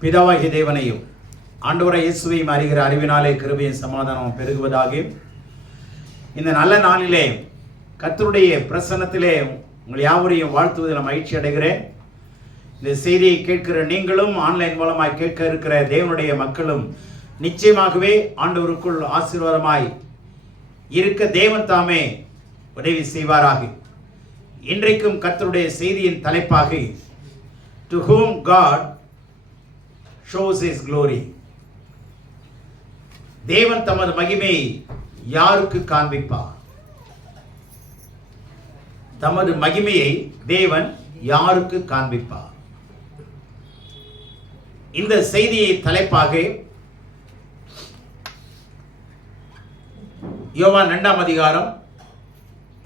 பிதாவாகிய தேவனையும் ஆண்டவராகிய இயேசுவையும் அறிகிற அறிவினாலே கிருபையும் சமாதானம் பெருகுவதாக. இந்த நல்ல நாளிலே கர்த்தருடைய பிரசன்னத்திலே உங்கள் யாவரையும் வாழ்த்துவதில் மகிழ்ச்சி அடைகிறேன். இந்த செய்தியை கேட்கிற நீங்களும் ஆன்லைன் மூலமாய் கேட்க இருக்கிற தேவனுடைய மக்களும் நிச்சயமாகவே ஆண்டவருக்குள் ஆசீர்வாதமாய் இருக்க தேவன் தாமே உதவி செய்வாராக. இன்றைக்கும் கர்த்தருடைய செய்தியின் தலைப்பாக To whom God shows His glory. தேவன் தமது மகிமையை யாருக்கு காண்பிப்பார்? தமது மகிமையை தேவன் யாருக்கு காண்பிப்பார்? இந்த செய்தியை தலைப்பாக யோவான் 2ஆம் அதிகாரம்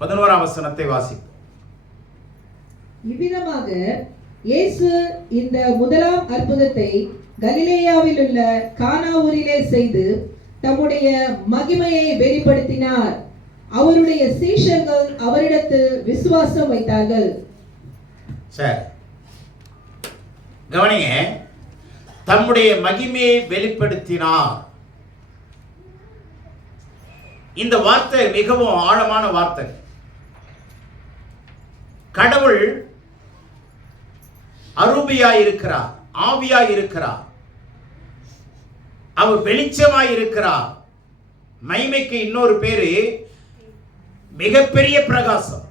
11ஆம் வசனத்தை வாசிப்போம். இவ்விதமாக இயேசு இந்த முதலாம் அற்புதத்தை கலிலேயாவில் உள்ள கானா ஊரிலே செய்து தம்முடைய மகிமையை வெளிப்படுத்தினார். அவருடைய சீஷர்கள் அவரிடத்தில் விசுவாசம் வைத்தார்கள். சரி, கவனிங்க. தம்முடைய மகிமையை வெளிப்படுத்தினார். இந்த வார்த்தை மிகவும் ஆழமான வார்த்தை. கடவுள் அரூபியாய் இருக்கிறார், ஆவியாய் இருக்கிறார், அவர் வெளிச்சமாய் இருக்கிறார். மகிமைக்கு இன்னொரு பேரு மிகப்பெரிய பிரகாசம்.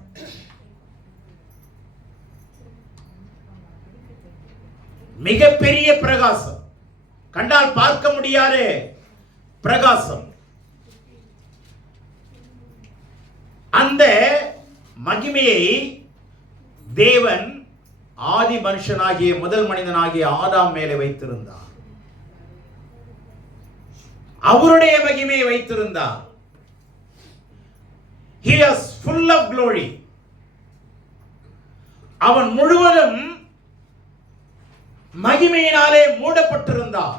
மிகப்பெரிய பிரகாசம், கண்டால் பார்க்க முடியாத பிரகாசம். அந்த மகிமையை தேவன் ஆதி மனுஷனாகிய முதல் மனிதனாகிய ஆதாம் மேலே வைத்திருந்தார். அவருடைய மகிமையை வைத்திருந்தார். He is full of glory. அவன் முழுவதும் மகிமையினாலே மூடப்பட்டிருந்தான்.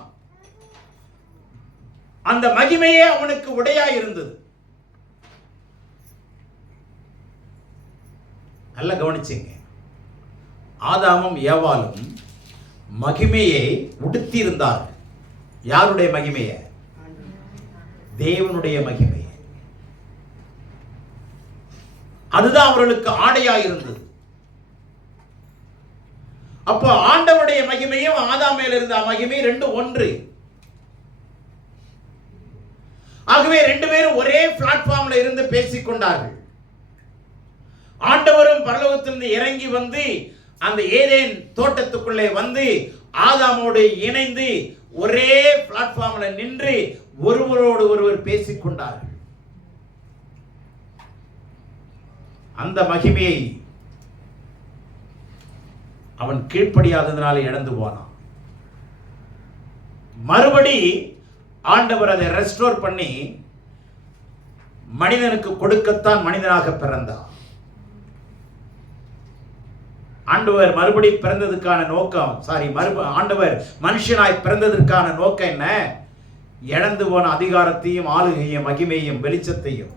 அந்த மகிமையே அவனுக்கு உடையாய் இருந்தது. நல்லா கவனிச்சுங்க. ஆதாமும் ஏவாளும் மகிமையை உடுத்தி இருந்தார்கள். யாருடைய மகிமையை? தேவனுடைய மகிமையை. அதுதான் அவர்களுக்கு ஆடையாய் இருந்தது. அப்போ ஆண்டவருடைய மகிமையும் ஆதாம் மேல் இருந்த மகிமை ரெண்டும் ஒன்று. ஆகவே ரெண்டு பேரும் ஒரே பிளாட்ஃபார்ம்ல இருந்து பேசிக் கொண்டார்கள். ஆண்டவரும் பரலோகத்திலிருந்து இறங்கி வந்து அந்த ஏதேன் தோட்டத்துக்குள்ளே வந்து ஆதாமோடு இணைந்து ஒரே பிளாட்ஃபார்ம்ல நின்று ஒருவரோடு ஒருவர் பேசிக் கொண்டார்கள். அந்த மகிமையை அவன் கீழ்ப்படியாததனால இழந்து போனான். மறுபடி ஆண்டவர் அதை ரெஸ்டோர் பண்ணி மனிதனுக்கு கொடுக்கத்தான் மனிதனாக பிறந்தார். ஆண்டவர் மறுபடி பிறந்ததுக்கான நோக்கம், ஆண்டவர் மனுஷனாய் பிறந்ததற்கான நோக்கம் என்ன? இழந்து போன அதிகாரத்தையும் ஆளுகையும் மகிமையும் வெளிச்சத்தையும்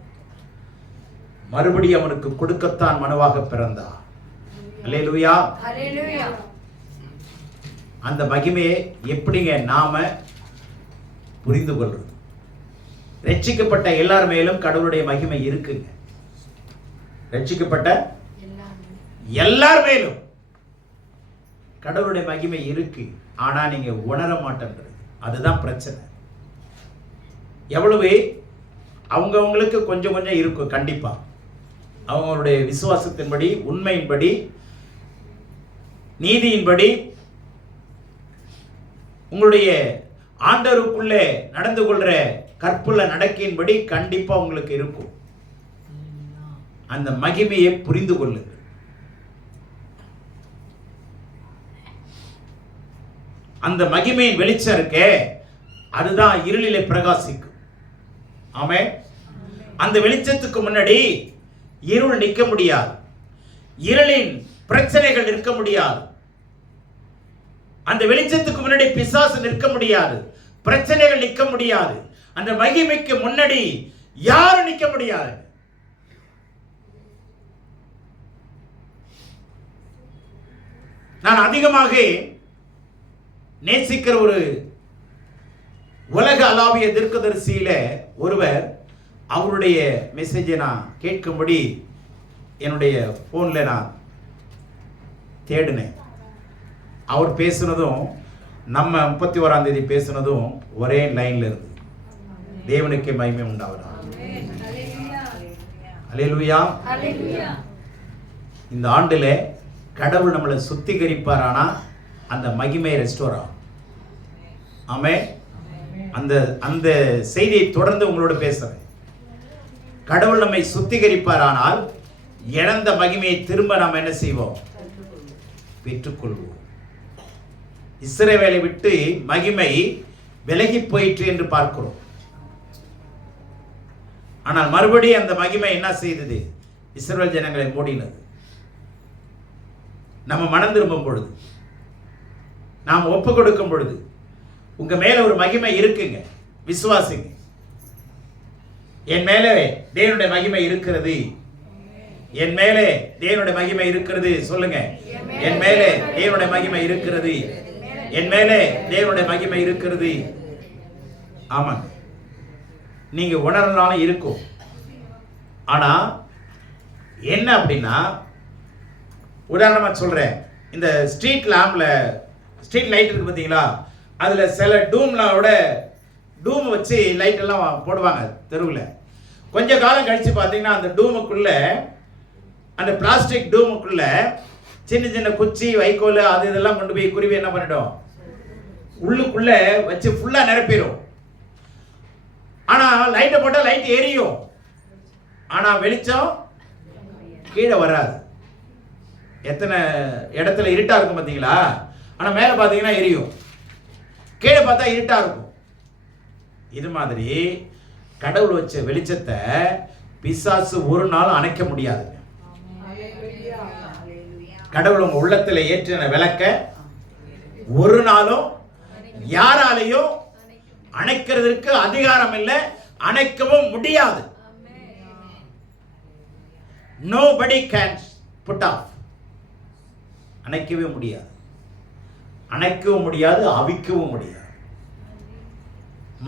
மறுபடி அவனுக்கு கொடுக்கத்தான் மனுவாக பிறந்தார். அல்லேலூயா. அந்த மகிமையை எப்படிங்க நாம புரிந்து கொள்றது? ரட்சிக்கப்பட்ட எல்லார் மேலும் கடவுளுடைய மகிமை இருக்குங்க. ரட்சிக்கப்பட்ட எல்லார் மேலும் கடவுளுடைய மகிமை இருக்கு. ஆனா நீங்க உணர மாட்டேன்றது, அதுதான் பிரச்சனை. எவ்வளவு அவங்கவுங்களுக்கு கொஞ்சம் கொஞ்சம் இருக்கும். கண்டிப்பா அவங்களுடைய விசுவாசத்தின்படி, உண்மையின்படி, நீதியின்படி, உங்களுடைய ஆண்டவருக்குள்ளே நடந்து கொள்ற கற்புள்ள நடக்கையின்படி கண்டிப்பா உங்களுக்கு இருக்கும். அந்த மகிமையை புரிந்து கொள்ளுங்கள். அந்த மகிமையின் வெளிச்சம் இருக்கே, அதுதான் இருளிலே பிரகாசிக்கும். ஆமென். அந்த வெளிச்சத்துக்கு முன்னாடி இருள் நிற்க முடியாது. இருளின் பிரச்சனைகள் நிற்க முடியாது. அந்த வெளிச்சத்துக்கு முன்னாடி பிசாசு நிற்க முடியாது. பிரச்சனைகள் நிற்க முடியாது. அந்த மகிமைக்கு முன்னாடி யாரும் நிற்க முடியாது. நான் அதிகமாக நேசிக்கிற ஒரு உலக அளாவிய தீர்க்கதரிசியில ஒருவர் அவருடைய மெசேஜை நான் கேட்கும்படி என்னுடைய போன்ல நான் தேடினேன். அவர் பேசுனதும் நம்ம 31ஆம் தேதி பேசுனதும் ஒரே லைன்ல இருந்து. தேவனுக்கு மகிமை உண்டாவதாக. அல்லேலூயா. இந்த ஆண்டுல கடவுள் நம்மளை சுத்திகரிப்பாரானா அந்த மகிமை ரெஸ்டோர் ஆகும். ஆமென். அந்த செய்தியை தொடர்ந்து உங்களோட பேசுறேன். கடவுள் நம்மை சுத்திகரிப்பாரானால் இழந்த மகிமையை திரும்ப நாம் என்ன செய்வோம்? பெற்றுக்கொள்வோம். இஸ்ரவேலை விட்டு மகிமை விலகி போயிற்று என்று பார்க்கிறோம். ஆனால் மறுபடியும் அந்த மகிமை என்ன செய்தது? இஸ்ரவேல் ஜனங்களை மூடினது. நம்ம மனம் திரும்பும் பொழுது, நாம் ஒப்பு கொடுக்கும் பொழுது உங்க மேல ஒரு மகிமை இருக்குங்க. விசுவாசிங்க. என் மேலே தேவனுடைய மகிமை இருக்கிறது. என் மேலே தேவனுடைய மகிமை இருக்கிறது. சொல்லுங்க, என் மேலே தேவனுடைய மகிமை இருக்கிறது. என் மேலே தேவனுடைய மகிமை இருக்கிறது. ஆமாங்க, நீங்க உணரனாலும் இருக்கும். ஆனா என்ன அப்படின்னா, உதாரணமா சொல்றேன், இந்த ஸ்ட்ரீட் லேம்ப்ல ஸ்ட்ரீட் லைட் இருக்கு பார்த்தீங்களா, அதுல சில டூம் வச்சு லைட் எல்லாம் போடுவாங்க தெருவில். கொஞ்ச காலம் கழிச்சு பார்த்தீங்கன்னா அந்த டூமுக்குள்ள, அந்த பிளாஸ்டிக் டூமுக்குள்ள சின்ன சின்ன குச்சி, வைக்கோல், அது இதெல்லாம் கொண்டு போய் குருவி என்ன பண்ணிடும்? உள்ளுக்குள்ள வச்சு ஃபுல்லா நிரப்பிடும். ஆனா லைட்டை போட்டால் லைட் எரியும். ஆனா வெளிச்சம் கீழே வராது. எத்தனை இடத்துல இருட்டா இருக்கும் பார்த்தீங்களா? ஆனா மேலே பார்த்தீங்கன்னா எரியும், கீழே பார்த்தா இருட்டா இருக்கும். இது மாதிரி கடவுள் வச்ச வெளிச்சத்தை பிசாசு ஒரு நாள் அணைக்க முடியாது. கடவுள் உங்க உள்ளத்துல ஏற்றின விளக்க ஒரு நாளும் யாராலையும் அணைக்கிறதுக்கு அதிகாரம் இல்லை, அணைக்கவும் முடியாது. Nobody can put off. அணைக்கவே முடியாது, அணைக்கவும் முடியாது, அவிக்கவும் முடியாது,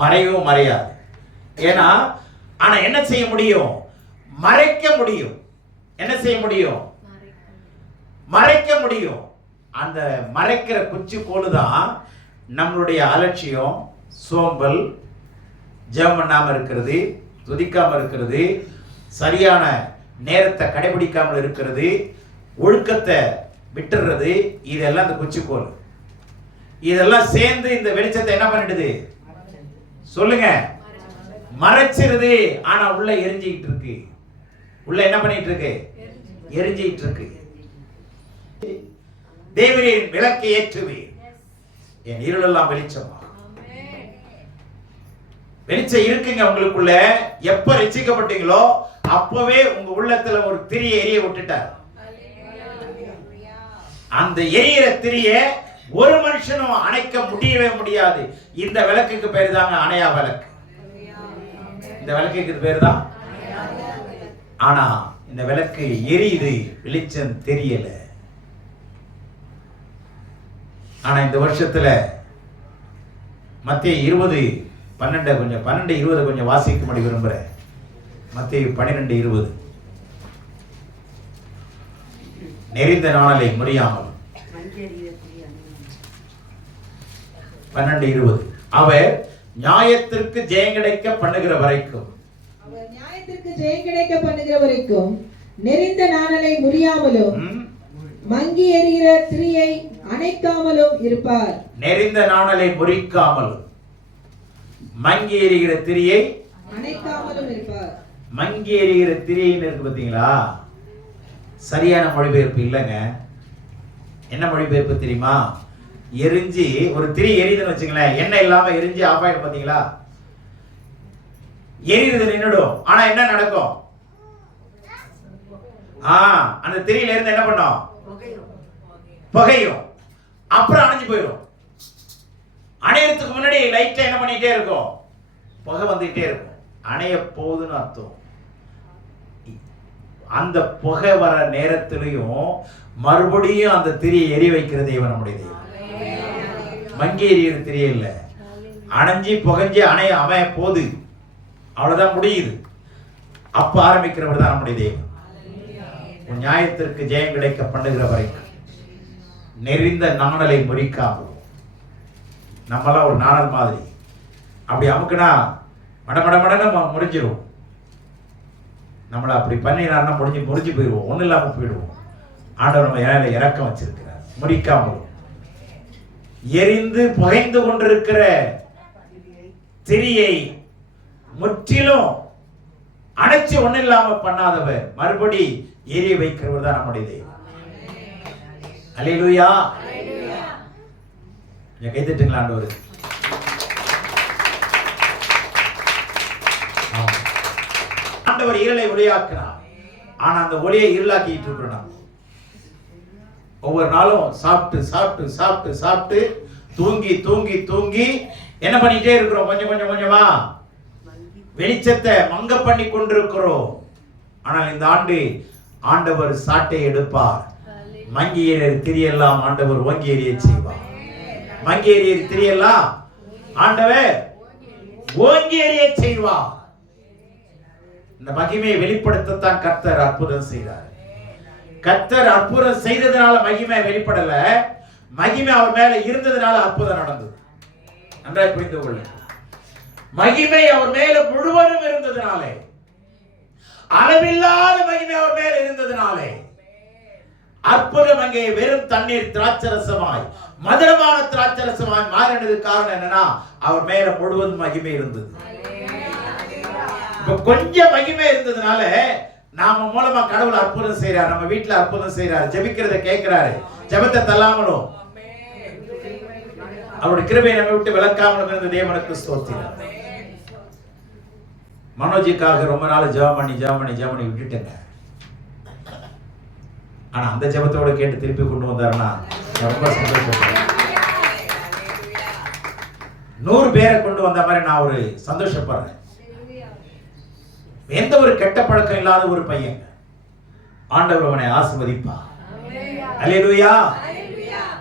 மறையவும் மறையாது. ஏன்னா ஆனா என்ன செய்ய முடியும்? மறைக்க முடியும். என்ன செய்ய முடியும்? மறைக்க முடியும். அந்த மறைக்கிற குச்சி கோலுதான் நம்மளுடைய அலட்சியம், சோம்பல், ஜெபம் பண்ணாம இருக்கிறது, துதிக்காம இருக்கிறது, சரியான நேரத்தை கடைபிடிக்காமல் இருக்கிறது, ஒழுக்கத்தை விட்டுறது. இதெல்லாம் இந்த குச்சிக்கோல். இதெல்லாம் சேர்ந்து இந்த வெளிச்சத்தை என்ன பண்ணிடுது? சொல்லுங்க, மறைச்சிருது. ஆனா உள்ள எரிஞ்சிட்டு இருக்கு. உள்ள என்ன பண்ணிட்டு இருக்கு? எரிஞ்சிட்டு இருக்கு. தேவரின் விளக்கை ஏற்றுவே, என் இருளெல்லாம் வெளிச்சமா. வெளிச்சம் இருக்குங்க உங்களுக்குள்ள. எப்ப ரட்சிக்கப்பட்டீங்களோ அப்பவே உங்க உள்ளத்துல ஒரு திரியை எரிய விட்டுட்டார். அந்த எரியிற திரியை ஒரு மனுஷனும் அணைக்க முடியவே முடியாது. இந்த விளக்குக்கு பேரு தாங்க அணையா விளக்கு. இந்த விளக்குக்கு பேரு தான். ஆனா இந்த விளக்கு எரியுது, வெளிச்சம் தெரியல. ஆனா இந்த வருஷத்துல மத்தேயு 20:12 கொஞ்சம் வாசிக்கும்படி விரும்புறேன். மத்தேயு 12:20. நெறிந்த நாளை முறியாமல். 12:20. அவர் நியாயத்திற்கு ஜெயம் கிடைக்க பண்ணுகிற வரைக்கும், அவர் நியாயத்திற்கு ஜெயம் கிடைக்க பண்ணுகிற வரைக்கும் நெறிந்த நாணலை முறியாமலும் மங்கி எரிகிற திரியை அணைக்காமலும் இருப்பார். நெறிந்த நாணலை முறிக்காமலும் மங்கி எரிகிற திரியை அணைக்காமலும் இருப்பார். மங்கி எரிகிற திரின்னு இருக்கு பார்த்தீங்களா? சரியான மொழிபெயர்ப்பு இல்லைங்க. என்ன மொழிபெயர்ப்பு தெரியுமா? எரிஞ்சு ஒரு திரி எரியுதுன்னு வச்சுங்களேன், எண்ணெய் இல்லாம எரிஞ்சு ஆஃப் ஆயிடும் பார்த்தீங்களா? எரியுது நின்னுடும். ஆனா என்ன நடக்கும்? அந்த திரியில இருந்து என்ன பண்ணும்? புகையும். அப்புறம் அணைஞ்சு போயிடும். அணையறதுக்கு முன்னாடி லைட்டா என்ன பண்ணிட்டே இருக்கும்? புகை வந்துட்டே இருக்கும். அணைய போகுதுன்னு அர்த்தம். அந்த புகை வர நேரத்திலையும் மறுபடியும் அந்த திரியை எரி வைக்கிற தேவன் நம்முடைய தேவன். மங்கி எரியிற திரி இல்ல, அணைஞ்சி புகஞ்சி அமைய போது, அவ்வளவுதான் முடியுது. அப்ப ஆரம்பிக்கிறவர் தான் நம்முடைய தேவன். உன் நியாயத்திற்கு ஜெயம் கிடைக்க பண்ணுகிற வரைக்கும் நெறிந்த நாணலை முறிக்காமல். நம்மளாம் ஒரு நாணல் மாதிரி, அப்படி அமுக்குனா மடமடன்னு முறிஞ்சிரும். நம்மளை அப்படி பண்ணினார்னா முறிஞ்சு போயிடுவோம், ஒன்றும் இல்லாமல் போயிடுவோம். ஆண்டவர் நம்ம ஏழை இறக்கம் வச்சிருக்கிறார். முறிக்காமல் எரிந்து புகைந்து கொண்டிருக்கிற திரியை முற்றிலும் அணைச்சு ஒன்றும் இல்லாம பண்ணாதவர், மறுபடி எரிய வைக்கிறவர் தான் நம்முடைய தெய்வம். அல்லேலூயா. கை தட்டுங்களா ஆண்டவர். ஆண்டவர் இருளை ஒளியாக்குனார், ஆனா அந்த ஒளியை இருளாக்கிட்டு இருக்கிறோம். ஒவ்வொரு நாளும் சாப்பிட்டு சாப்பிட்டு சாப்பிட்டு சாப்பிட்டு தூங்கி தூங்கி தூங்கி என்ன பண்ணிட்டே இருக்கிறோம்? கொஞ்சமா வெளிச்சத்தை மங்க பண்ணி கொண்டிருக்கிறோம். ஆனால் இந்த ஆண்டு ஆண்டவர் சாட்டை எடுப்பார். மங்கி எறிய திரியெல்லாம் ஆண்டவர் ஓங்கி எறிய செய்வார். மங்கி எறிய திரியெல்லாம் ஆண்டவர் ஓங்கி எறிய செய்வார். இந்த மகிமையை வெளிப்படுத்தத்தான் கர்த்தர் அற்புதம் செய்தார். கர்த்தர் அற்புதம் செய்ததுனால மகிமை வெளிப்படல, மகிமை அவர் மேல இருந்ததுனால அற்புதம் நடந்தது. நன்றாய் புரிந்து கொள்ளுங்கள். மகிமை அவர் மேல முழுவதும் இருந்ததுனாலே, அளவில்லாத மகிமை அவர் மேல இருந்ததுனாலே அற்புதம் அங்கே வெறும் தண்ணீர் திராட்சரசமாய் மதுரமான திராட்சரசமாய் மாறினது. காரணம் என்னன்னா, அவர் மேல முழுவதும் மகிமை இருந்தது. இப்ப கொஞ்சம் மகிமை இருந்ததுனால நாம மூலமா கடவுள் அற்புதம் செய்யறாரு, நம்ம வீட்டுல அற்புதம் செய்யறாரு, ஜெபிக்கிறத கேட்கிறாரு, ஜெபத்தை தள்ளாமலும் அவருடைய கிருபையை நம்ம விட்டு விளக்காமலும் இருந்த தேவனுக்கு ஸ்தோத்திரம். மனோஜிக்காக ரொம்ப நாள் ஜெபம் பண்ணி விட்டுட்டேங்க. ஆனா அந்த ஜெபத்தோட கேட்டு திருப்பி கொண்டு வந்தாருன்னா ரொம்ப சந்தோஷப்படுறேன். 100 பேரை கொண்டு வந்த மாதிரி நான் ஒரு சந்தோஷப்படுறேன். எந்த ஒரு கெட்ட பழக்கம் இல்லாத ஒரு பையன், ஆண்டவர் அவனை ஆசீர்வதிப்பார். அல்லேலூயா.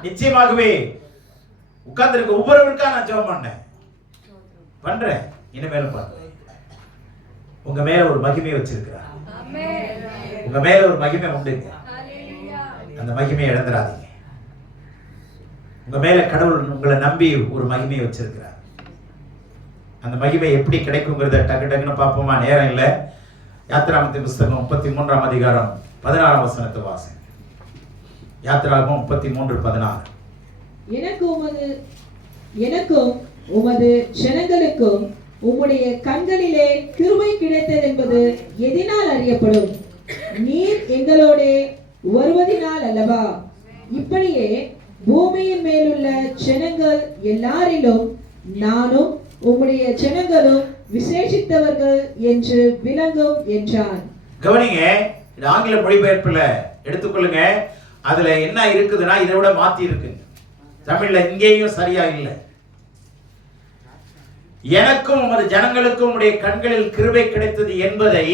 நிச்சயமாகவே உட்கார்ந்திருக்க ஒவ்வொருவருக்கா நான் ஜெபம் பண்றேன். இனிமேலும் பண்றேன். உங்க மேல ஒரு மகிமை வச்சிருக்கிறார். உங்க மேல ஒரு மகிமை உண்டுங்க. அந்த மகிமையை இழந்துடாதீங்க. உங்க மேல கடவுள் உங்களை நம்பி ஒரு மகிமையை வச்சிருக்கிறார். அந்த மகிமை எப்படி கிடைக்குங்கிறத டக்கு டக்குன்னு பார்ப்போமா? நேரம் இல்லை. யாத்திராகமத்தின் புஸ்தகம் 33ஆம் அதிகாரம் 16ஆம் வசனத்தை வாசி. யாத்திராகமம் 33:16. எனக்கும் உமது ஜனங்களுக்கும் உம்முடைய கண்களிலே கிருபை கிடைத்தது என்பது எதினால் அறியப்படும்? நீர் எங்களோட வருவதினால் அல்லவா? இப்படியே பூமியின் மேலுள்ள ஜனங்கள் எல்லாரிலும் நானும் உம்முடைய ஜனங்களும் விசேஷித்தவர்கள் என்று விளங்கும் என்றான். கவனிங்க, இது ஆங்கில மொழிபெயர்ப்புல எடுத்துக்கொள்ளுங்க. அதுல என்ன இருக்குதுன்னா, இதை விட மாத்தி இருக்கு. தமிழ்ல இங்கேயும் சரியா இல்லை. எனக்கும் உமது ஜனங்களுக்கும் உடைய கண்களில் கிருபை கிடைத்தது என்பதை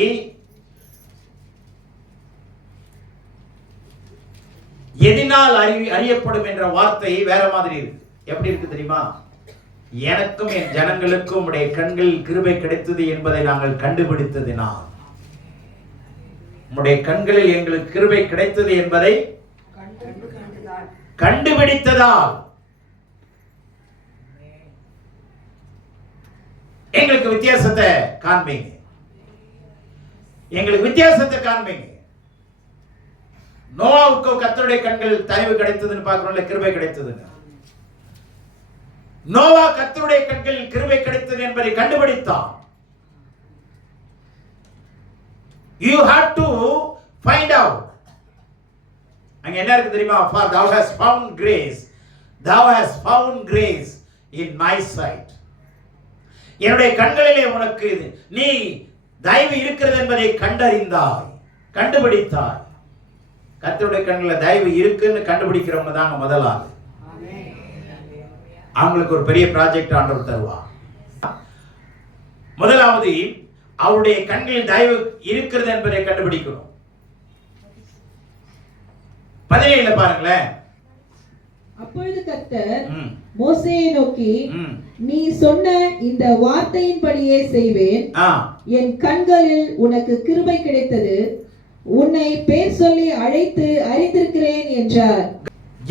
எதினால் அறியப்படும் என்ற வார்த்தை வேற மாதிரி இருக்கு. எப்படி இருக்கு தெரியுமா? எனக்கும் என் ஜனங்களுக்கும் உடைய கண்களில் கிருபை கிடைத்தது என்பதை நாங்கள் கண்டுபிடித்ததினால். உம்முடைய கண்களில் எங்களுக்கு கிருபை கிடைத்தது என்பதை கண்டுபிடித்ததால் எங்களுக்கு வித்தியாசத்தை காண்பீங்க. எங்களுக்கு வித்தியாசத்தை காண்பீங்க. நோவாவுக்கு கர்த்தருடைய கண்களில் தயவு கிடைத்ததுன்னு பார்க்கிறோம்ல, கிருபை கிடைத்ததுன்னு. நோவா கர்த்தருடைய கண்களில் கிருபை கிடைத்தது என்பதை கண்டுபிடித்தான். You have to find out. அங்க என்ன இருக்கு தெரியுமா? For thou hast found grace, thou hast found grace in my sight. என்னுடைய கண்களிலே உனக்கு நீ தயவு இருக்கிறது என்பதை கண்டறிந்தாய், கண்டுபிடித்தாய். கர்த்தருடைய கண்களில் தயவு இருக்குன்னு கண்டுபிடிக்கிறவங்க தாங்க முதலாவது. அவங்களுக்கு ஒரு பெரிய ப்ராஜெக்ட் ஆண்டவர் தருவார். முதலாவது அவருடைய கண்களில் தயவு இருக்கிறது என்பதை கண்டுபிடிக்கணும். 17 பாருங்களேன். அப்பொழுது கர்த்தர் ம், மோசேயை நோக்கி, ம். நீ சொன்ன இந்த வார்த்தையின்படியே செய்வேன். ஆ, என் கண்களில் உனக்கு கிருபை கிடைத்தது. உன்னை பேர் சொல்லி அழைத்து அறிந்திருக்கிறேன் என்றார்.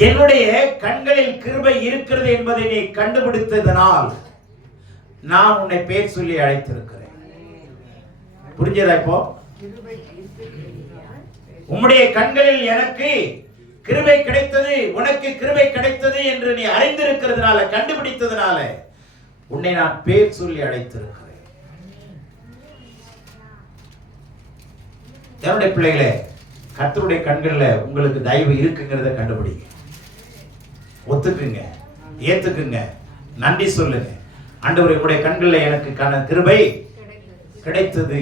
என்னுடைய கண்களில் கிருபை இருக்கிறது என்பதை நீ கண்டுபிடித்ததனால் நான் உன்னை பேர் சொல்லி அழைத்திருக்கிறேன். புரிஞ்சதா இப்போ? உம்முடைய கண்களில் எனக்கு கிருபை கிடைத்தது, உனக்கு கிருபை கிடைத்தது என்று நீ அறிந்திருக்கிறதுனால, கண்டுபிடித்ததுனால உன்னை நான் பேர் சொல்லி அழைத்திருக்கிறேன். என்னுடைய பிள்ளைகளே, கர்த்தருடைய கண்களில் உங்களுக்கு தயவு இருக்குங்கிறத கண்டுபிடிங்க, ஒத்துக்குங்க, ஏத்துக்குங்க, நன்றி சொல்லுங்க. ஆண்டவரே, உங்களுடைய கண்களில் எனக்கு கிருபை கிடைத்தது.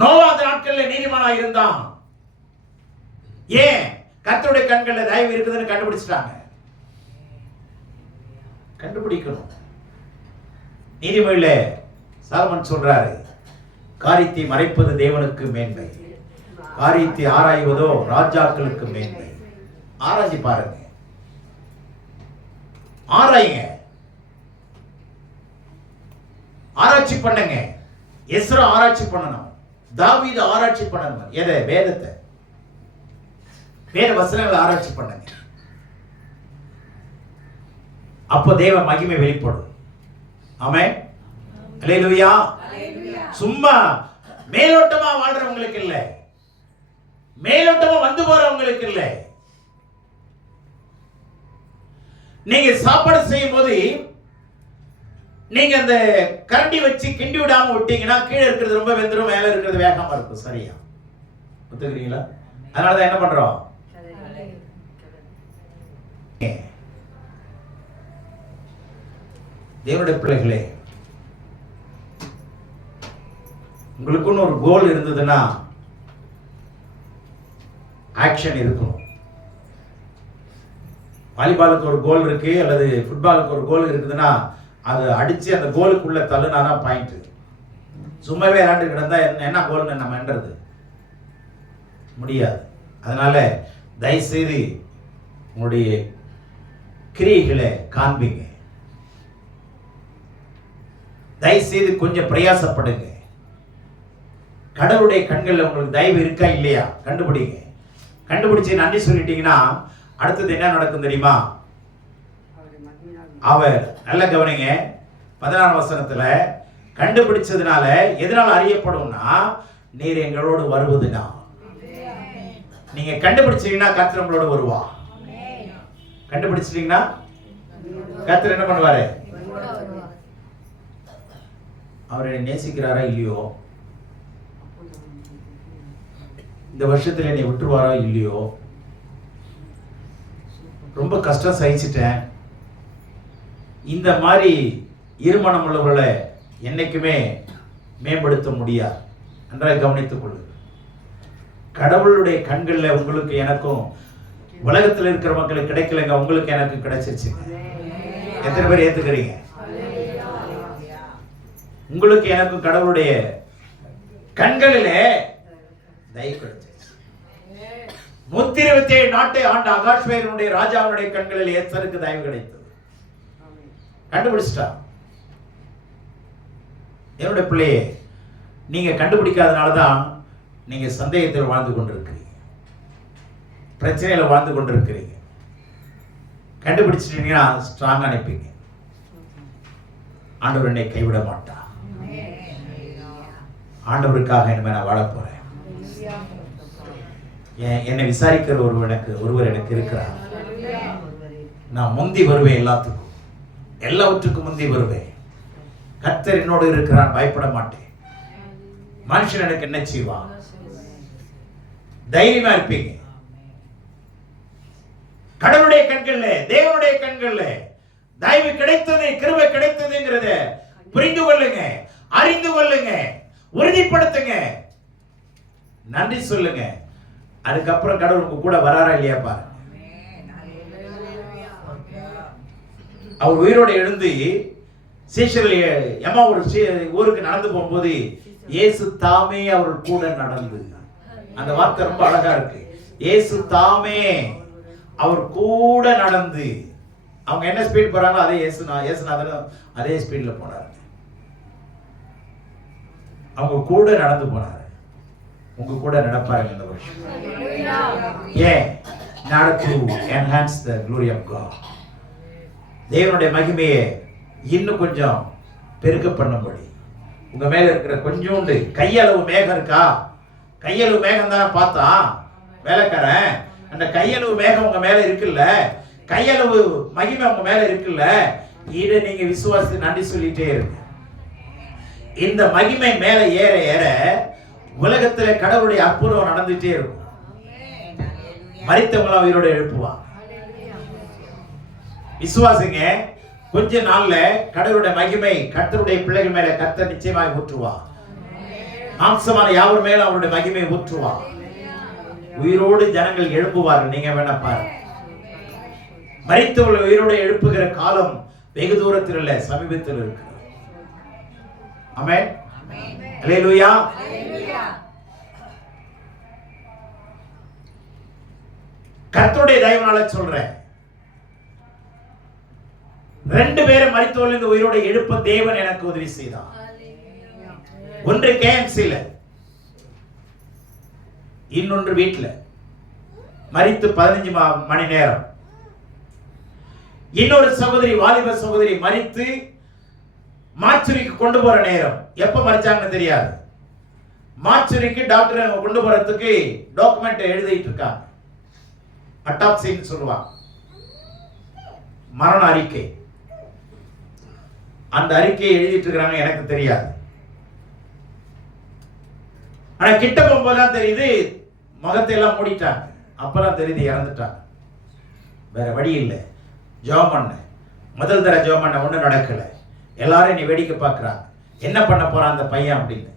நோவா அந்த நாட்களில் நீதிமானா இருந்தான். ஏன்? கர்த்தருடைய கண்களில் தயவு இருக்குதுன்னு கண்டுபிடிச்சிட்டாங்க. கண்டுபிடிக்கணும். நீதிமொழியில சாலமன் சொல்றாரு, காரியத்தை மறைப்பது தேவனுக்கு மேன்மை, காரியத்தை ஆராய்வதோ ராஜாக்களுக்கு மேன்மை. ஆராய்ச்சி பாருங்க, ஆராயுங்க, ஆராய்ச்சி பண்ணுங்க. எஸ்ரா ஆராய்ச்சி பண்ணணும், தாவீது ஆராய்ச்சி பண்ணணும். எதை? வேதத்தை, வேத வசனங்களை ஆராய்ச்சி பண்ணுங்க. அப்போ தேவ மகிமை வெளிப்படும். ஆமென், அல்லேலூயா. சும்மா மேலோட்டமா வாழ்றவங்களுக்கு இல்ல, மேலோட்டமா வந்து போறவங்களுக்கு இல்ல. நீங்க சாப்பாடு செய்யும் போது நீங்க அந்த கரண்டி வச்சு கிண்டி விடாம விட்டீங்கன்னா கீழே இருக்கிறது ரொம்ப வெந்துரும், மேல இருக்கிறது வேகாம இருக்கும். சரியா ஒத்துக்கிறீங்களா? அதனாலதான் என்ன பண்றோம்? தேவனுடைய பிள்ளைகளே, உங்களுக்குன்னு ஒரு கோல் இருந்ததுன்னா ஆக்ஷன் இருக்கும். வாலிபாலுக்கு ஒரு கோல் இருக்கு அல்லது ஃபுட்பாலுக்கு ஒரு கோல் இருக்குதுன்னா அது அடிச்சு அந்த கோலுக்குள்ள தள்ளுனா பாயிண்ட். சும்மாவே விளையாண்டு கிடந்தா என்ன கோல்னு நம்ம என்றது முடியாது. அதனால தயவுசெய்து உங்களுடைய கிரியைகளை காண்பீங்க. தயவுசெய்து கொஞ்சம் பிரயாசப்படுங்க. கடவுளுடைய கண்களில் உங்களுக்கு தயவு இருக்கா இல்லையா கண்டுபிடிங்க. கண்டுபிடிச்சு நன்றி சொல்லிட்டீங்கன்னா அடுத்தது என்ன நடக்கும் தெரியுமா? அவர் நல்ல கவனிங்க, 16 வசனத்துல கண்டுபிடிச்சதுனால எதனால அறியப்படும்னா, நீர் எங்களோடு வருவதுனா. நீங்க கண்டுபிடிச்சீங்கன்னா கர்த்தர் உங்களோட வருவா. கண்டுபிடிச்சிட்டீங்கன்னா கர்த்தர் என்ன பண்ணுவாரு? அவர் என்னை நேசிக்கிறாரா இல்லையோ, இந்த வருஷத்துல என்னை விட்டுருவாரா இல்லையோ, ரொம்ப கஷ்டம் சகிச்சிட்டேன். இந்த மாதிரி இருமனம் உள்ளவர்களை என்னைக்குமே மேம்படுத்த முடியாது. நன்றாக கவனித்துக் கொள்ளுங்க. கடவுளுடைய கண்களில் உங்களுக்கு எனக்கும் உலகத்தில் இருக்கிற மக்களுக்கு கிடைக்கலங்க, உங்களுக்கு எனக்கு கிடைச்சிருச்சுங்க. எத்தனை பேர் ஏத்துக்கிறீங்க? உங்களுக்கு எனக்கும் கடவுளுடைய கண்களிலே தயவு கிடைச்சிருச்சு. 127 நாட்டை ஆண்ட அகாஷ்வேரனுடைய ராஜாவுடைய கண்களில் எஸ்தருக்கு தயவு கிடைத்தது. கண்டுபிடிச்சிட்டா. என்னுடைய பிள்ளையே, நீங்க கண்டுபிடிக்காதனாலதான் நீங்க சந்தேகத்தில் வாழ்ந்து கொண்டிருக்கிறீங்க, பிரச்சனையில வாழ்ந்து கொண்டிருக்கிறீங்க. கண்டுபிடிச்சிட்டீங்கன்னா ஸ்ட்ராங்கா நிற்பீங்க. ஆண்டவர் என்னை கைவிட மாட்டார். ஆண்டவருக்காக இனிமே நான் வாழ போறேன். என்னை விசாரிக்கிற ஒருவர் எனக்கு இருக்கிறார். நான் முந்தி வருவேன், எல்லாவற்றுக்கும் முந்தி வருவேன். கர்த்தர் என்னோடு இருக்கிறான், பயப்பட மாட்டேன். மனுஷன் எனக்கு என்ன செய்வான்? தைரியமா இருப்பீங்க. கடவுளுடைய கண்கள்ல, தேவனுடைய கண்கள்ல தயவு கிடைத்தது, கிருபை கிடைத்ததுங்கிறத புரிந்து கொள்ளுங்க, அறிந்து கொள்ளுங்க, உறுதிப்படுத்துங்க, நன்றி சொல்லுங்க. அதுக்கப்புறம் கடவுள் உங்க கூட வராரா இல்லையா பாருங்க. அவர் உயிரோடு எழுந்து சீஷர்கள் எம்மா ஒரு ஊருக்கு நடந்து போகும்போது இயேசு தாமே அவர் கூட நடந்து, அந்த வார்த்தை ரொம்ப அழகா இருக்கு. இயேசு தாமே அவர் கூட நடந்து, அவங்க என்ன ஸ்பீட் போறாங்களோ அதே இயேசுநாதரும் அதே ஸ்பீட்ல போனார். அவங்க கூட நடந்து போனார். உங்க கூட நடப்பாருங்க இந்த வருஷம். ஏன்? not to enhance the glory of God. தேவனுடைய மகிமையை இன்னும் கொஞ்சம் பெருக்க பண்ணும்படி, உங்க மேல இருக்கிற கொஞ்சோண்டு கையளவு மேகம் இருக்கா, கையளவு மேகம் தான் பார்த்தா வேலைக்காரன், அந்த கையளவு மேகம் உங்க மேல இருக்குல்ல, கையளவு மகிமை உங்க மேல இருக்குல்ல, இதை நீங்க விசுவாசி நன்றி சொல்லிட்டே இருக்கு. இந்த மகிமை மேல ஏற ஏற உலகத்துல கடவுளுடைய அற்புதம் நடந்துட்டே இருக்கும். மரித்தவங்கள உயிரோட எழுப்புவான். விசுவாசிங்க, கொஞ்ச நாள்ல கடவுளுடைய மகிமை கர்த்தருடைய பிள்ளைகள் மேல கர்த்தர் நிச்சயமாய் ஊற்றுவார். மாம்சமான யாவர் மேல அவருடைய மகிமை ஊற்றுவார். உயிரோடு ஜனங்கள் எழுப்புவார்கள். நீங்க வேணா பாருங்க. மரித்தவர்களை உயிரோடு எழுப்புகிற காலம் வெகு தூரத்தில் இல்ல, சமீபத்தில் இருக்கு. ஆமென். அல்லேலூயா. கர்த்தருடைய தயவுனால சொல்றேன், 2 பேரை மரித்தோரிலிருந்து உயிரோடு எழுப்ப தேவன் எனக்கு உதவி செய்தார். ஒன்று KMC-ல, இன்னொன்று வீட்டுல மரித்து 15 மணி நேரம். இன்னொரு சகோதரி, வாலிப சகோதரி மரித்து மாச்சுரிக்கு கொண்டு போற நேரம். எப்ப மரிச்சாங்கன்னு தெரியாது. மாச்சுரிக்கு டாக்டர் கொண்டு போறதுக்கு டாக்குமெண்ட் எழுதிட்டு இருக்காங்க. அட்டாப்சின்னு சொல்லுவாங்க, மரண அறிக்கை. அந்த அறிக்கையை எழுதிட்டு இருக்காங்க, எனக்கு தெரியாது. ஆனா கிட்ட போகும்போதுதான் தெரியுது முகத்தை எல்லாம் மூடிட்டாங்க. அப்பதான் தெரியுது இறந்துட்டாங்க. வேற வழி இல்லை. ஜெபம் பண்ண, முதல் தர ஜெபம் பண்ண, ஒன்றும் நடக்கல. எல்லாரும் நீ வேடிக்கை பார்க்குறாங்க, என்ன பண்ண போறான் அந்த பையன் அப்படின்னு.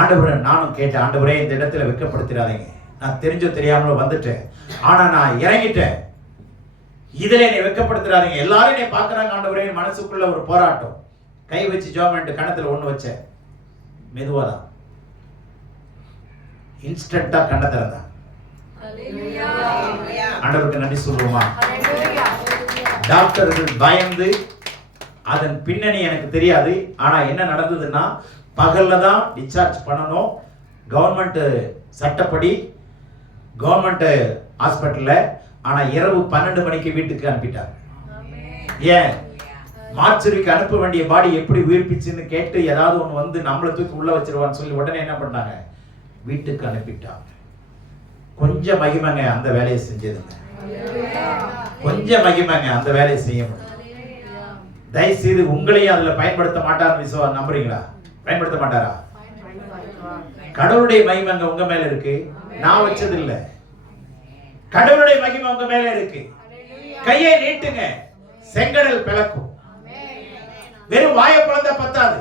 ஆண்டவரே, நானும் கேட்டேன், ஆண்டவரே இந்த இடத்துல வெட்கப்படுத்திடாதீங்க, நான் தெரிஞ்சோ தெரியாமலோ வந்துட்டேன், ஆனா நான் இறங்கிட்டேன், இதுல என்னை வெட்கப்படுத்திடாதீங்க, எல்லாரும் என்னை பார்க்குறாங்க ஆண்டவரே. மனசுக்குள்ள ஒரு போராட்டம். கை வச்சு ஜெபம் பண்ணிட்டு கணத்துல ஒன்று வச்சேன். மெதுவாதான், இன்ஸ்டன்டா கண்ணை திறந்தான். ஆண்டவருக்கு நன்றி சொல்லுவோமா? டாக்டர்கள் பயந்து, அதன் பின்னணி எனக்கு தெரியாது. ஆனா என்ன நடந்ததுன்னா, பகல்ல தான் டிஸ்சார்ஜ் பண்ணணும். கவர்மெண்ட் சட்டப்படி கவர்மெண்ட் ஹாஸ்பிட்டல்ல. ஆனா இரவு 12 மணிக்கு வீட்டுக்கு அனுப்பிட்டாங்க. ஏன்? மார்ச்சரிக்கு அனுப்ப வேண்டிய பாடி எப்படி உயிர்ப்பிச்சுன்னு கேட்டு ஏதாவது ஒன்று வந்து நம்மளை தூக்கி உள்ள வச்சிருவான்னு சொல்லி உடனே என்ன பண்ணாங்க, வீட்டுக்கு அனுப்பிட்டாங்க. கொஞ்சம் மகிமைங்க அந்த வேலையை செஞ்சதுங்க. கொஞ்சம் மகிமைங்க அந்த வேலையை செய்ய முடியும். தயவுசெய்து உங்களையும் அதுல பயன்படுத்த மாட்டார் நம்புறீங்களா? பயன்படுத்த மாட்டாரா? கடவுளுடைய மகிமை உங்க மேல இருக்கு, நான் வச்சது இல்ல. கடவுளுடைய மகிமை உங்க மேல இருக்கு. கையை நீட்டுங்க, செங்கடல் பிளக்கும். வெறும் வாயை பிளந்தா பத்தாது.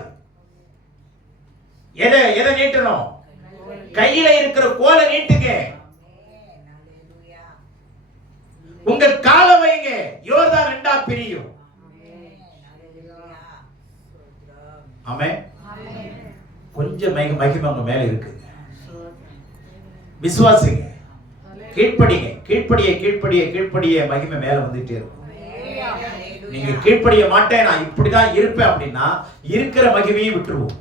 எதை நீட்டணும்? கையில இருக்கிற கோலை நீட்டுங்க. உங்க காலை வைங்க, யோர்தான் 2ஆ பிரியும். ஆமென். கொஞ்சம் மகிமை உங்க மேல இருக்கு. விசுவாசிங்க, கீழ்ப்படிங்க. கீழ்ப்படிய மகிமை மேல வந்துட்டே இருக்கும். நீங்க கீழ்ப்படிய மாட்டேன், நான் இப்படிதான் இருப்பேன் அப்படின்னா இருக்கிற மகிமையை விட்டுருவோம்.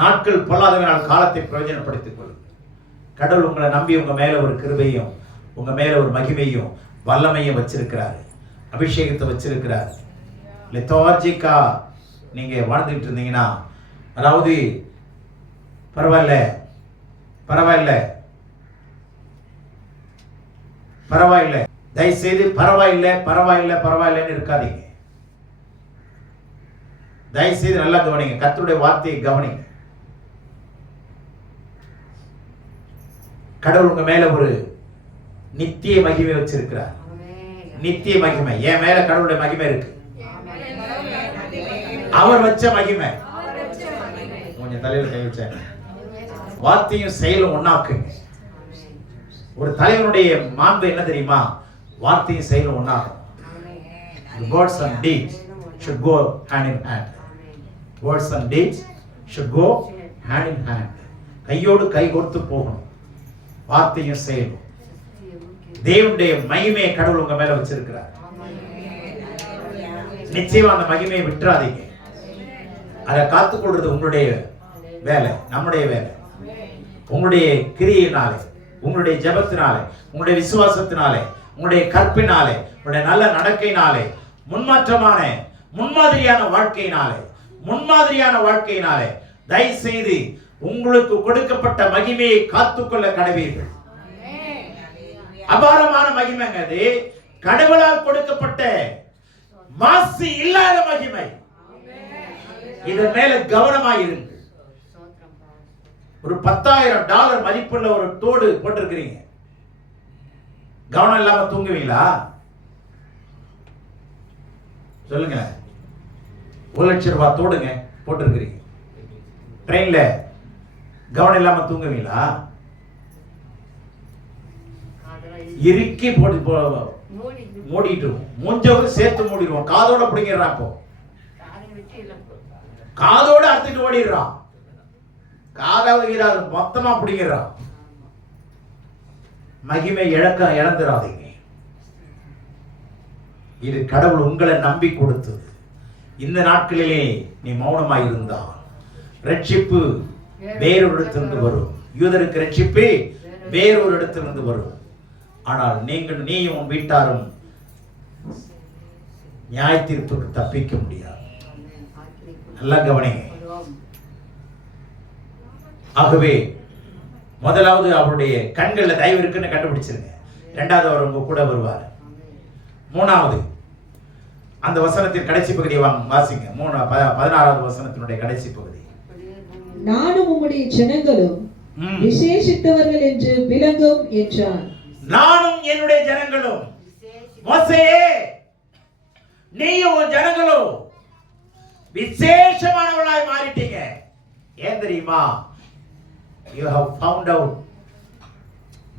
நாட்கள் பொல்லாதவனால் காலத்தை பிரயோஜனப்படுத்திக் கொள்ளும். கடவுள் உங்களை நம்பி உங்க மேல ஒரு கிருபையும் உங்க மேல ஒரு மகிமையும் வல்லமையும் வச்சிருக்கிறாரு, அபிஷேகத்தை வச்சிருக்கிறாரு. லெத்தார்ஜிக்கா நீங்க வாழ்ந்துட்டு இருந்தீங்கன்னா, அதாவது பரவாயில்ல தயவுசெய்து பரவாயில்லைன்னு இருக்காதீங்க. தயவுசெய்து நல்லா கவனிங்க, கர்த்தருடைய வார்த்தையை கவனிங்க. கடவுள் உங்க மேல ஒரு நித்திய மகிமை வச்சிருக்கிறார். நித்திய மகிமை. என் மேல கடவுளுடைய மகிமை இருக்கு. அவர் வச்ச மகிமை. கொஞ்சம் தலைவர் கை வச்சாங்க. வார்த்தையும் செயலும் ஒண்ணாக்குங்க. ஒரு தலைவனுடைய மாண்பு என்ன தெரியுமா? வார்த்தையும் செயலும் ஒண்ணாகும். Words and deeds should go hand in hand. Words and deeds should go hand in hand. கையோடு கை கோர்த்து போகணும். வார்த்தையும் செயலும். தேவனுடைய மகிமையை கடவுள் உங்க மேல வச்சிருக்கிறார். நிச்சயமா அந்த மகிமையை விட்டுறாதீங்க. அதை காத்துக்கொள்றது உங்களுடைய வேலை, நம்முடைய வேலை. உங்களுடைய கிரியையினாலே, உங்களுடைய ஜெபத்தினாலே, உங்களுடைய விசுவாசத்தினாலே, உங்களுடைய கற்பினாலே, உங்களுடைய நல்ல நடக்கையினாலே, முன்மாதிரியான வாழ்க்கையினாலே தயவு செய்து உங்களுக்கு கொடுக்கப்பட்ட மகிமையை காத்துக்கொள்ள கடவீர்கள். அபாரமான மகிமைங்க அது. கடவுளால் கொடுக்கப்பட்ட மாசு இல்லாத மகிமை. இதன் மேல கவனமாயிருங்க. ஒரு $10,000 மதிப்புள்ள ஒரு தோடு போட்டிருக்கிறீங்க. கவனம் இல்லாம தூங்குவீங்களா? சொல்லுங்க. $1,00,000 தோடுங்க போட்டிருக்கிறீங்க. ட்ரெயின்ல கவனம் இல்லாம தூங்குவீங்களா? இறுக்கி போட்டு மூடிட்டுருவோம். மூஞ்சவும் சேர்த்து மூடிடுவோம். காதோட பிடிங்கிறான். இப்போ காதோட அறுத்துட்டு ஓடிடுறான். காதாவது மொத்தமா பிடிக்கிறான். மகிமை இழந்துராதீங்க. இது கடவுள் உங்களை நம்பி கொடுத்தது. இந்த நாட்களிலே நீ மௌனமாய் இருந்தால் ரட்சிப்பு வேறொரு இடத்திலிருந்து வரும். யூதருக்கு ரட்சிப்பு வேறொரு இடத்திலிருந்து வரும். ஆனால் நீயும் உன் வீட்டாரும் நியாய தீர்ப்புக்கு தப்பிக்க முடியாது. நல்லா கவனிங்க. ஆகவே முதலாவது அவருடைய கண்கள்ல தயவு இருக்குன்னு கண்டுபிடிச்சிருங்க. இரண்டாவது அவர் உங்க கூட வருவார். மூணாவது அந்த வசனத்தின் கடைசி பகுதியை வாசிங்க. 16வது வசனத்தினுடைய கடைசி பகுதி. நானும் உம்முடைய ஜனங்களும் விசேஷித்தவர்கள் என்று விளங்கும் என்றான். நானும் என்னுடைய ஜனங்களும். மோசேயே, நீயும் உன் ஜனங்களும் விசேஷமானவர்களாய் மாறிட்டீங்க. ஏன் தெரியுமா? You have found out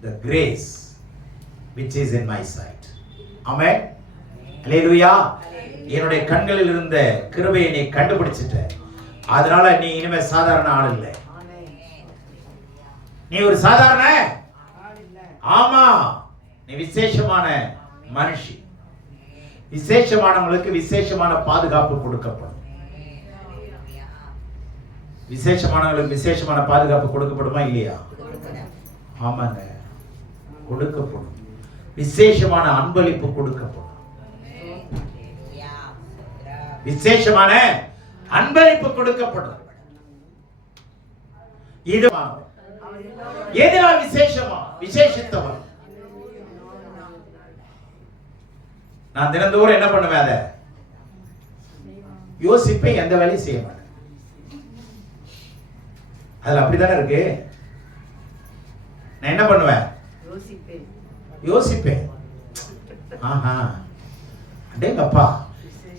the grace which is in my sight. Amen. Hallelujah. என்னுடைய கண்களில் இருந்த கிருபையை நீ கண்டுபிடிச்சிட்ட. அதனால நீ இனிமே சாதாரண ஆள் இல்லை. நீ ஒரு சாதாரண ஆமா, நீ விசேஷமான மனுஷி. விசேஷமானவங்களுக்கு விசேஷமான பாதுகாப்பு கொடுக்கப்படும். விசேஷமானவங்களுக்கு விசேஷமான பாதுகாப்பு கொடுக்கப்படுமா இல்லையா? ஆமாங்க, கொடுக்கப்படும். விசேஷமான அன்பளிப்பு கொடுக்கப்படும். விசேஷமான அன்பளிப்பு கொடுக்கப்படும். இது எதனால் விசேஷித்தவன்? நான் தினந்தோறும் என்ன பண்ணுவேன்? அதை யோசிப்பேன். எந்த வேலையும் செய்ய மாட்டேன். அதுல அப்படித்தானே இருக்கு. நான் என்ன பண்ணுவேன்? யோசிப்பேன். ஆஹா, அடேங்கப்பா,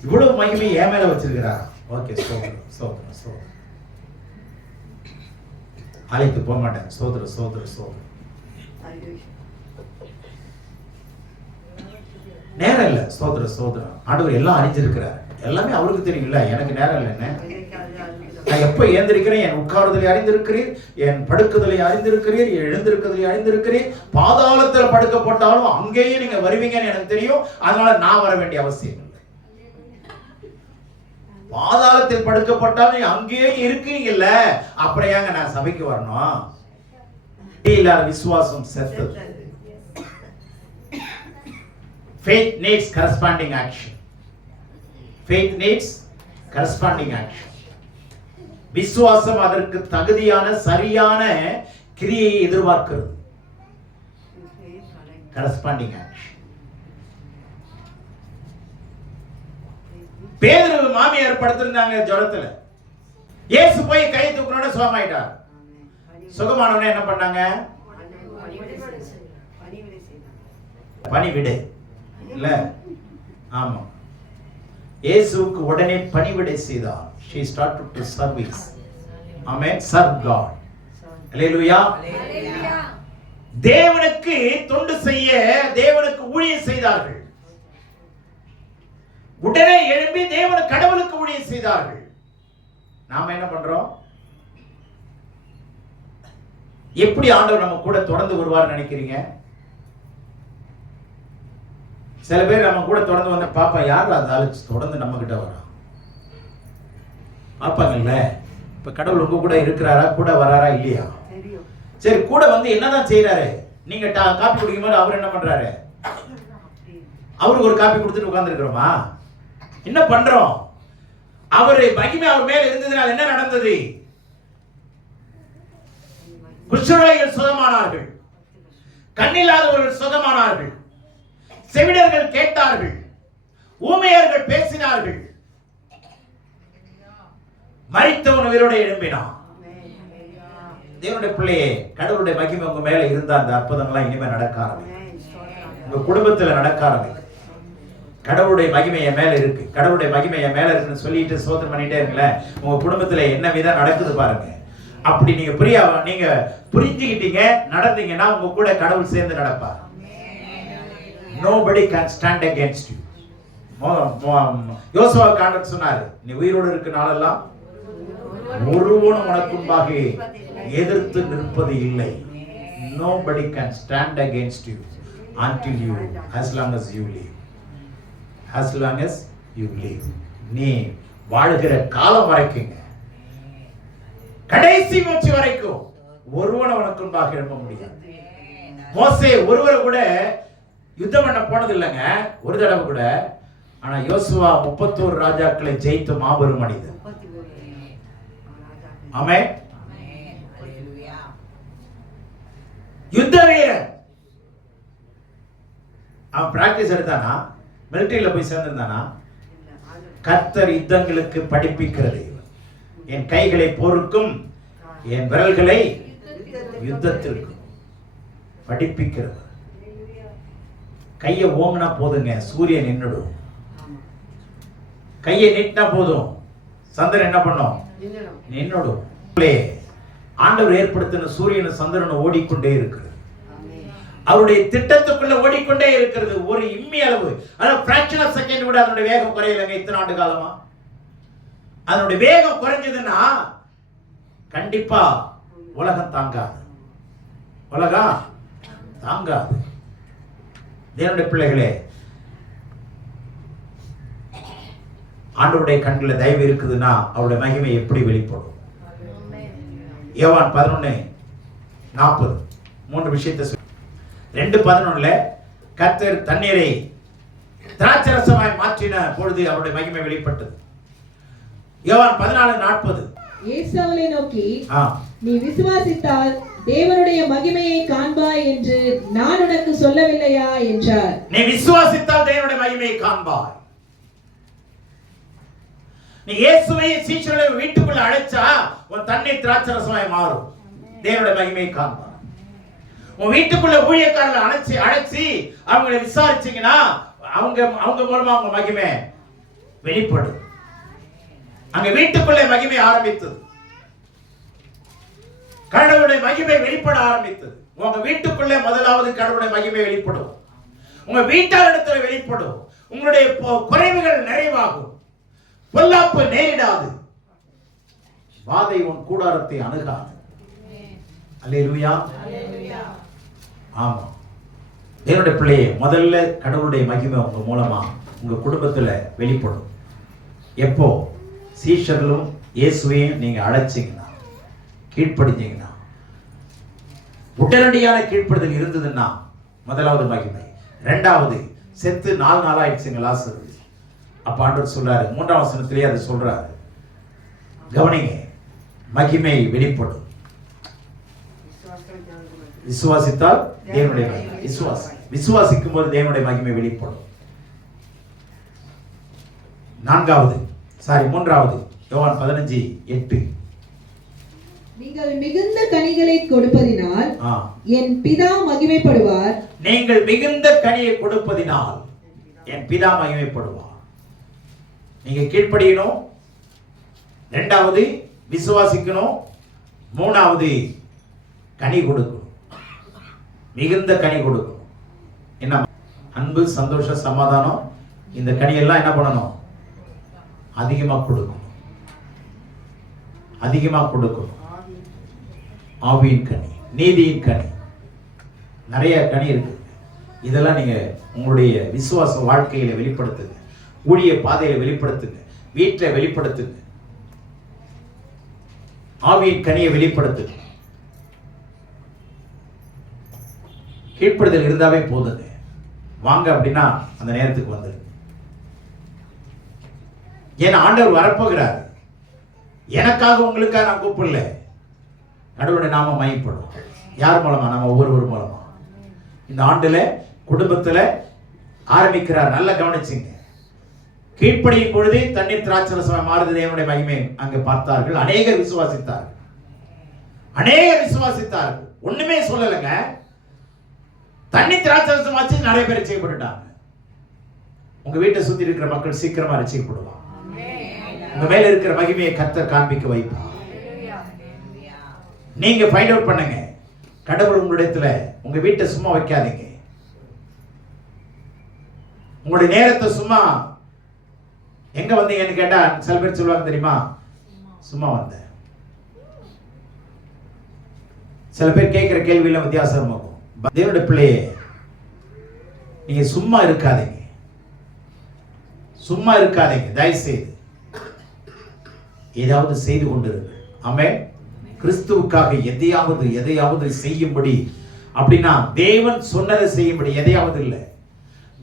இவ்வளவு மகிமை என் மேல வச்சிருக்கிறா. ஓகே, சோதரம் ஆலயத்து போக மாட்டேன். சோதரம் நேரம் இல்ல. சோதரம் ஆண்டவர் எல்லாம் அறிஞ்சிருக்கிறார். எல்லாமே அவருக்கு தெரியும்ல. எனக்கு நேரம் இல்லை. என்ன நான் எப்ப ஏந்திருக்கிறேன்? என் உட்கார்தலை அறிந்திருக்கிறீர், என் படுக்குதலை அறிந்திருக்கிறீர், எழுந்திருக்கிறதை அறிந்திருக்கிறீர். பாதாளத்தில் படுக்க போட்டாலும் அங்கேயே நீங்க வருவீங்கன்னு எனக்கு தெரியும். அதனால நான் வர வேண்டிய அவசியம் இல்லை. பாதாளத்தில் படுக்கப்பட்டாலும் அங்கேயே இருக்கீங்கல்ல, அப்புறம் ஏங்க நான் சபைக்கு வரணும்? இல்லாத விசுவாசம் செத்தது. Faith needs corresponding action. Faith needs corresponding action. விசுவாசம் அதற்கு தகுதியான சரியான கிரியை எதிர்பார்க்கிறது. corresponding action. பேதுரு மாமியார் படுத்திருந்தாங்க ஜுரத்துல. இயேசு போய் கை தூக்குனோட சுகமாயிட்டார். சுகமானவனே என்ன பண்ணாங்க? பணிவிடை இல்ல? ஆமா, இயேசுவுக்கு உடனே பணிவிடை செய்தார். She started to service. Amen. Serve God. Hallelujah. தேவனுக்கு தொண்டு செய்ய, தேவனுக்கு ஊழியம் செய்தார்கள். உடனே எழும்பி கடவுளுக்கு ஊழியம் செய்தார்கள். நாம என்ன பண்றோம்? எப்படி ஆண்டவர் நம்ம கூட தொடர்ந்து வருவார்னு நினைக்கிறீங்க? சில பேர் நம்ம கூட தொடர்ந்து வந்த பாப்பா யாரும் அதை அழைச்சு தொடர்ந்து நம்ம கிட்ட வரா பாப்பாங்கல்ல. இப்ப கடவுள் உங்க கூட இருக்கிறாரா, கூட வராரா இல்லையா? சரி, கூட வந்து என்னதான் செய்யறாரு? நீங்க காப்பி குடிக்கும் போது அவர் என்ன பண்றாரு? அவருக்கு ஒரு காப்பி கொடுத்துட்டு உட்கார்ந்து இருக்கிறோமா? என்ன பண்றோம்? அவரு மகிமை அவர் மேல இருந்ததுனால என்ன நடந்தது? குஷ்டரோகிகள் சுகமானார்கள், கண்ணில்லாதவர்கள் சுகமானார்கள், செவிடர்கள் கேட்டார்கள், ஊமையர்கள் பேசினார்கள், மரித்தவன் உயிரோடு எழும்பினான். தேவனுடைய பிள்ளையே, கடவுளுடைய மகிமை உங்க மேல இருந்த அந்த அற்புதங்கள்லாம் இனிமே நடக்க ஆரம்பிக்கும். உங்க குடும்பத்துல நடக்க ஆரம்பிக்கும். கடவுளுடைய மகிமை என் மேல இருக்கு, கடவுளுடைய மகிமை என் மேல இருக்குன்னு சொல்லிட்டு சோதனை பண்ணிட்டே இருக்கல, உங்க குடும்பத்துல என்ன விதம் நடக்குது பாருங்க. அப்படி நீங்க புரிஞ்சுக்கிட்டீங்க, நடந்தீங்கன்னா உங்க கூட கடவுள் சேர்ந்து நடப்பார். Nobody can stand against you. Joshua counter சொன்னாரு, நீ உயிரோடு இருக்க நாளெல்லாம் ஒருவனும் உனக்கு முன்பாக எதிர்த்து நிற்பது இல்லை. Nobody can stand against you until you, as long as you live. As long as you live. நீ வாழ்கிற காலம் வரைக்கும், கடைசி மூச்சு வரைக்கும் ஒருவனை உனக்கு முன்பாக எழுப்ப முடியாது. மோசே ஒருவரை கூட யுத்தம் பண்ண போனது இல்லைங்க, ஒரு தடவை கூட. ஆனா யோசுவா 31 ராஜாக்களை ஜெயித்த மாபெரும் மனிதன். ஆமென். யுத்த வீரன். அவன் பிராக்டிஸ் எடுத்தானா? மிலிட்டரியில போய் சேர்ந்திருந்தானா? கர்த்தர் யுத்தங்களுக்கு படிப்பிக்கிறது. என் கைகளை போருக்கும், என் விரல்களை யுத்தத்திற்கும் படிப்பிக்கிறது. கையை ஓங்கினா போதுங்க, சூரியன் நின்னுடும். கையை நீட்டினா போதும், சந்திரன் என்ன பண்ணும்? நின்னுடும். ஆண்டவர் ஏற்படுத்தின சூரியன் சந்திரன் ஓடிக்கொண்டே இருக்கிறது. அவருடைய திட்டத்துக்குள்ள ஓடிக்கொண்டே இருக்கிறது. ஒரு இம்மி அளவு, அதாவது ஃபிராக்ஷன் ஆஃப் செகண்ட் கூட அதனுடைய வேகம் குறையலங்க. இத்தனை ஆண்டு காலமா அதனுடைய வேகம் குறைஞ்சதுன்னா கண்டிப்பா உலகம் தாங்காது. உலகம் தாங்காது. தேவனுடைய பிள்ளைகளே, ஆண்டவருடைய கண்களில் தயவு இருக்குதுன்னா அவருடைய மகிமை எப்படி வெளிப்படும்? யோவான் 11:40 3 விஷயத்தை 2:11 கர்த்தர் தண்ணீரை திராட்சரசமாய் மாற்றின பொழுது அவருடைய மகிமை வெளிப்பட்டது. யோவான் 14:40 ஏசாவை நோக்கி, நீ விசுவாசித்தால் தேவனுடைய மகிமையை காண்பாய் என்று நான் உனக்கு சொல்லவில்லையா என்றார். நீ விசுவாசித்தால் தேவனுடைய மகிமையை காண்பாய். நீ இயேசுவை சீஷர்களை வீட்டுக்குள்ள அழைச்சா உன் தண்ணீர் திராட்சரசமாய் மாறும். தேவனுடைய மகிமையை காண்பாய். உன் வீட்டுக்குள்ள ஊழியக்காரர்களை அழைச்சி அவங்களை விசாரிச்சீங்கன்னா அவங்க மூலமா அவங்க மகிமை வெளிப்படும். அங்க வீட்டுக்குள்ளே மகிமை ஆரம்பித்தது. கடவுளுடைய மகிமை வெளிப்பட ஆரம்பித்தது. உங்க வீட்டுக்குள்ளே முதலாவது கடவுளுடைய மகிமை வெளிப்படும். உங்க வீட்டாரிடத்துல வெளிப்படும். உங்களுடைய குறைவுகள் நிறைவாகும். பொல்லாப்பு நேரிடாது. வாதை உன் கூடாரத்தை அணுகாது. அல்லேலூயா. ஆமா, தேவனுடைய பிள்ளையே, முதல்ல கடவுளுடைய மகிமை உங்க மூலமா உங்க குடும்பத்துல வெளிப்படும். எப்போ? சீஷர்களும் இயேசுவையும் நீங்க அழைச்சீங்கன்னா, கீழ்ப்படுத்தீங்கன்னா, உடனடியான கீழ்ப்படுதல் இருந்ததுன்னா முதலாவது மகிமை. ரெண்டாவது, செத்து 4 நாள் ஆயிடுச்சுங்க லாசரு. அப்ப ஆண்டவர் சொல்றாரு, 3ஆம் வசனத்திலேயே அதை சொல்றாரு. கவனிங்க, மகிமை வெளிப்படும். விசுவாசித்தால் தேவனுடைய மகிமை. விசுவாசிக்கும் போது தேவனுடைய மகிமை வெளிப்படும். 3ஆவது யோவான் 15:8 நீங்கள் மிகுந்த கனிகளை கொடுப்பதினால் என் பிதா மகிமைப்படுவார். நீங்கள் மிகுந்த கனியை கொடுப்பதினால் என் பிதா மகிமைப்படுவார். நீங்க கீழ்ப்படியணும். 2வது விசுவாசிக்கணும். 3வது கனி கொடுக்கணும். மிகுந்த கனி கொடுக்கணும். என்ன? அன்பு, சந்தோஷம், சமாதானம். இந்த கனியெல்லாம் என்ன பண்ணணும்? அதிகமா கொடுக்கணும். அதிகமா கொடுக்கணும். ஆவியின் கனி. நீதியின் கனி. நிறைய கனி இருக்கு. இதெல்லாம் நீங்க உங்களுடைய விசுவாச வாழ்க்கையில வெளிப்படுத்துங்க, ஊழிய பாதையில வெளிப்படுத்துங்க, வீட்டில் வெளிப்படுத்துங்க, ஆவியின் கனியை வெளிப்படுத்துங்க. கீழ்ப்படுதல் இருந்தாவே போதுங்க. வாங்க அப்படின்னா அந்த நேரத்துக்கு வந்துரு. ஏன்னா ஆண்டவர் வரப்போகிறார். எனக்காக உங்களுக்காக நான் கூப்பிடல. கடவுளுடைய நாம மையப்படும். யார் மூலமா? நம்ம ஒவ்வொருவர் மூலமா. இந்த ஆண்டுல குடும்பத்துல ஆரம்பிக்கிறார். நல்லா கவனிச்சுங்க. கீழ்ப்படியும் பொழுது தண்ணீர் திராட்சரசமாய் மாறுது தேவனுடைய மகிமை அங்கு பார்த்தார்கள். அநேகர் விசுவாசித்தார்கள். அநேகர் விசுவாசித்தார்கள். ஒண்ணுமே சொல்லலைங்க. தண்ணி திராட்சரசம் வச்சு நிறைய பேர் ரட்சிக்கப்பட்டுட்டாங்க. உங்க வீட்டை சுத்தி இருக்கிற மக்கள் சீக்கிரமா ரட்சிக்கப்படுவாங்க. உங்க மேல இருக்கிற மகிமையை கர்த்தர் காண்பிக்க வைப்பார். நீங்க ஃபைண்ட் அவுட் பண்ணுங்க. கடவுள் உங்களிடத்துல உங்க வீட்டை சும்மா வைக்காதீங்க. உங்களுடைய நேரத்தை சும்மா எங்க வந்தீங்கன்னு கேட்டா சில பேர் சொல்லுவாங்க தெரியுமா, சும்மா வந்தேன். சில பேர் கேட்கிற கேள்வியில வித்தியாசம் இருக்கும். தேவனுடைய பிள்ளையே, நீங்க சும்மா இருக்காதீங்க. சும்மா இருக்காதீங்க. தயவு செய்து ஏதாவது செய்து கொண்டிருங்கள். ஆமென். கிறிஸ்துவுக்காக எதையாவது செய்யும்படி. அப்படின்னா தேவன் சொன்னதை செய்யும்படி எதையாவது இல்லை,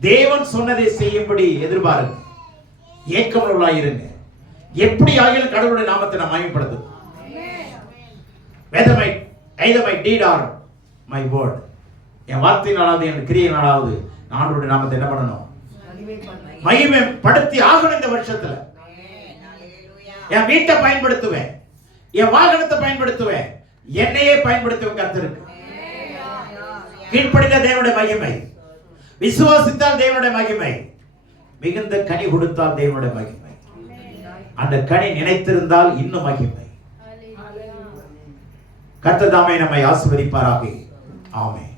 தேவன் சொன்னதை செய்யும்படி எதிர்பாருங்க. ஏக்கமுள்ளவர்களாயிருங்க. எப்படி ஆகியும் கடவுளுடைய நாமத்தை நான் மகிமைப்படுத்தும். either my deed or my word. என் வார்த்தையினாலாவது என் கிரியையினாலாவது நான் ஆண்டவருடைய நாமத்தை என்ன பண்ணணும்? மகிமைப்படுத்தி ஆகணும். இந்த வருஷத்துல என் வீட்டை பயன்படுத்துவேன், என் வாகனத்தை பயன்படுத்துவேன், என்னையே பயன்படுத்துவேன். கர்த்தருக்கு கீழ்ப்படிந்த தேவனுடைய மகிமை, விசுவாசித்தால் தேவனுடைய மகிமை, மிகுந்த கனி கொடுத்தால் தேவனுடைய மகிமை, அந்த கனி நினைத்திருந்தால் இன்னும் மகிமை. கர்த்தர் தாமே நம்மை ஆசீர்வதிப்பாராக. ஆமென்.